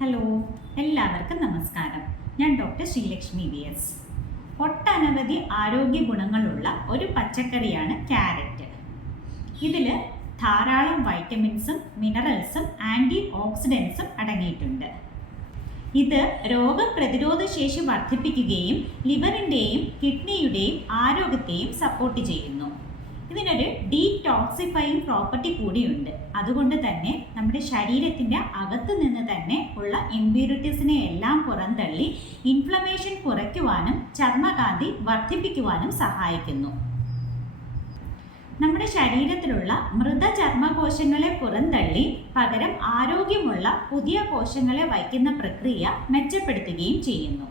Hello, എല്ലാവർക്കും നമസ്കാരം. ഞാൻ ഡോക്ടർ ശ്രീലക്ഷ്മി VS. ഒട്ടനവധി ആരോഗ്യ ഗുണങ്ങളുള്ള ഒരു പച്ചക്കറിയാണ് ക്യാരറ്റ്. ഇതിൽ ധാരാളം വൈറ്റമിൻസും മിനറൽസും ആൻറ്റി ഓക്സിഡൻസും അടങ്ങിയിട്ടുണ്ട്. ഇത് രോഗപ്രതിരോധ ശേഷി വർദ്ധിപ്പിക്കുകയും ലിവറിൻ്റെയും കിഡ്നിയുടെയും ആരോഗ്യത്തെയും സപ്പോർട്ട് ചെയ്യുന്നു. ഇതിനൊരു ഡീടോക്സിഫയിങ് പ്രോപ്പർട്ടി കൂടിയുണ്ട്. അതുകൊണ്ട് തന്നെ നമ്മുടെ ശരീരത്തിൻ്റെ അകത്ത് നിന്ന് തന്നെ ഉള്ള ഇംപ്യൂരിറ്റീസിനെ എല്ലാം പുറന്തള്ളി ഇൻഫ്ലമേഷൻ കുറയ്ക്കുവാനും ചർമ്മകാന്തി വർദ്ധിപ്പിക്കുവാനും സഹായിക്കുന്നു. നമ്മുടെ ശരീരത്തിലുള്ള മൃതചർമ്മകോശങ്ങളെ പുറന്തള്ളി പകരം ആരോഗ്യമുള്ള പുതിയ കോശങ്ങളെ വയ്ക്കുന്ന പ്രക്രിയ മെച്ചപ്പെടുത്തുകയും ചെയ്യുന്നു.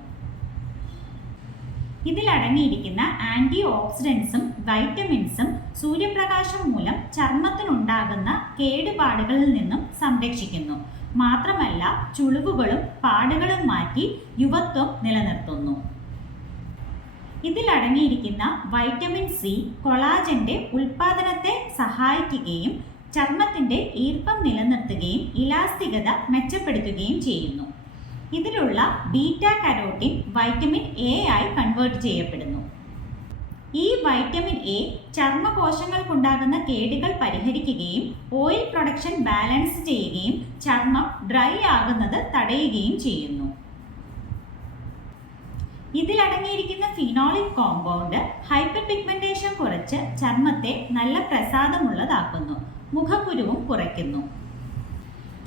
ഇതിലടങ്ങിയിരിക്കുന്ന ആൻറ്റി ഓക്സിഡൻസും വൈറ്റമിൻസും സൂര്യപ്രകാശം മൂലം ചർമ്മത്തിനുണ്ടാകുന്ന കേടുപാടുകളിൽ നിന്നും സംരക്ഷിക്കുന്നു. മാത്രമല്ല, ചുളിവുകളും പാടുകളും മാറ്റി യുവത്വം നിലനിർത്തുന്നു. ഇതിലടങ്ങിയിരിക്കുന്ന വൈറ്റമിൻ സി കൊളാജന്റെ ഉൽപാദനത്തെ സഹായിക്കുകയും ചർമ്മത്തിന്റെ ഈർപ്പം നിലനിർത്തുകയും ഇലാസ്തികത മെച്ചപ്പെടുത്തുകയും ചെയ്യുന്നു. ഇതിലുള്ള ബീറ്റ കരോട്ടിൻ വൈറ്റമിൻ എ ആയി കൺവേർട്ട് ചെയ്യപ്പെടുന്നു. ഈ വൈറ്റമിൻ എ ചർമ്മകോശങ്ങൾക്കുണ്ടാകുന്ന കേടുകൾ പരിഹരിക്കുകയും ഓയിൽ പ്രൊഡക്ഷൻ ബാലൻസ് ചെയ്യുകയും ചർമ്മം ഡ്രൈ ആകുന്നത് തടയുകയും ചെയ്യുന്നു. ഇതിലടങ്ങിയിരിക്കുന്ന ഫിനോളിക് കോമ്പൗണ്ട് ഹൈപ്പർ പിഗ്മെന്റേഷൻ കുറച്ച് ചർമ്മത്തെ നല്ല പ്രസാദമുള്ളതാക്കുന്നു. മുഖക്കുരുവും കുറയ്ക്കുന്നു.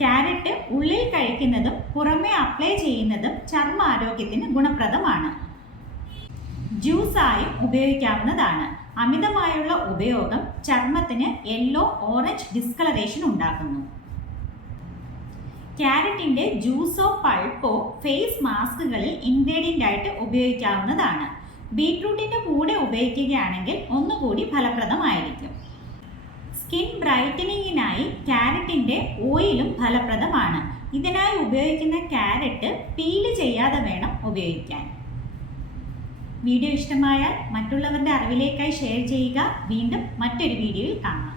ക്യാരറ്റ് ഉള്ളിൽ കഴിക്കുന്നതും പുറമെ അപ്ലൈ ചെയ്യുന്നതും ചർമ്മ ആരോഗ്യത്തിന് ഗുണപ്രദമാണ്. ജ്യൂസായും ഉപയോഗിക്കാവുന്നതാണ്. അമിതമായുള്ള ഉപയോഗം ചർമ്മത്തിന് യെല്ലോ ഓറഞ്ച് ഡിസ്കളറേഷൻ ഉണ്ടാക്കുന്നു. ക്യാരറ്റിന്റെ ജ്യൂസോ പൾപ്പോ ഫേസ് മാസ്കുകളിൽ ഇൻഗ്രീഡിയൻ്റ് ആയിട്ട് ഉപയോഗിക്കാവുന്നതാണ്. ബീട്രൂട്ടിന്റെ കൂടെ ഉപയോഗിക്കുകയാണെങ്കിൽ ഒന്നുകൂടി ഫലപ്രദമായിരിക്കും. സ്കിൻ ബ്രൈറ്റനിങ്ങിനായി ക്യാരറ്റിൻ്റെ ഓയിലും ഫലപ്രദമാണ്. ഇതിനായി ഉപയോഗിക്കുന്ന ക്യാരറ്റ് പീല് ചെയ്യാതെ വേണം ഉപയോഗിക്കാൻ. വീഡിയോ ഇഷ്ടമായാൽ മറ്റുള്ളവരുടെ അറിവിലേക്കായി ഷെയർ ചെയ്യുക. വീണ്ടും മറ്റൊരു വീഡിയോയിൽ കാണാം.